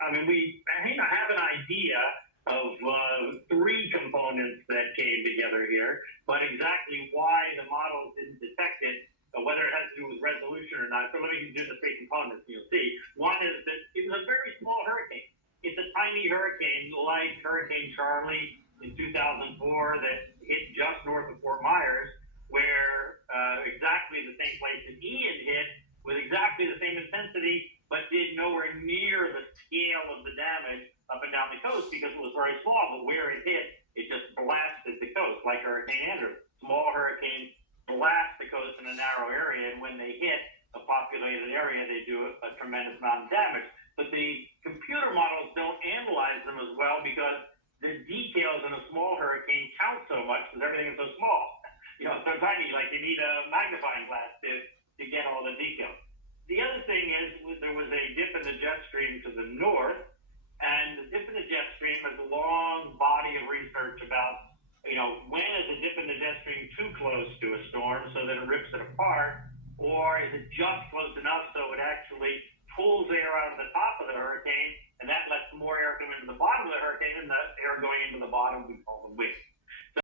I mean, we have an idea of three components that came together here, but exactly why the model didn't detect it, whether it has to do with resolution or not. So let me do the three components, and you'll see. One is that it was a very small hurricane. It's a tiny hurricane, like Hurricane Charlie in 2004 that hit just north of Fort Myers, where exactly the same place that Ian hit with exactly the same intensity, but did nowhere near the scale of the damage up and down the coast because it was very small. But where it hit, it just blasted the coast, like Hurricane Andrew. Small hurricanes blast the coast in a narrow area, and when they hit a populated area, they do a tremendous amount of damage. But the computer models don't analyze them as well because the details in a small hurricane count so much because everything is so small. It's so tiny, like you need a magnifying glass to get all the details. The other thing is there was a dip in the jet stream to the north, and the dip in the jet stream is a long body of research about, when is a dip in the jet stream too close to a storm so that it rips it apart, or is it just close enough so it actually pulls air out of the top of the hurricane, and that lets more air come into the bottom of the hurricane, and the air going into the bottom we call the wind.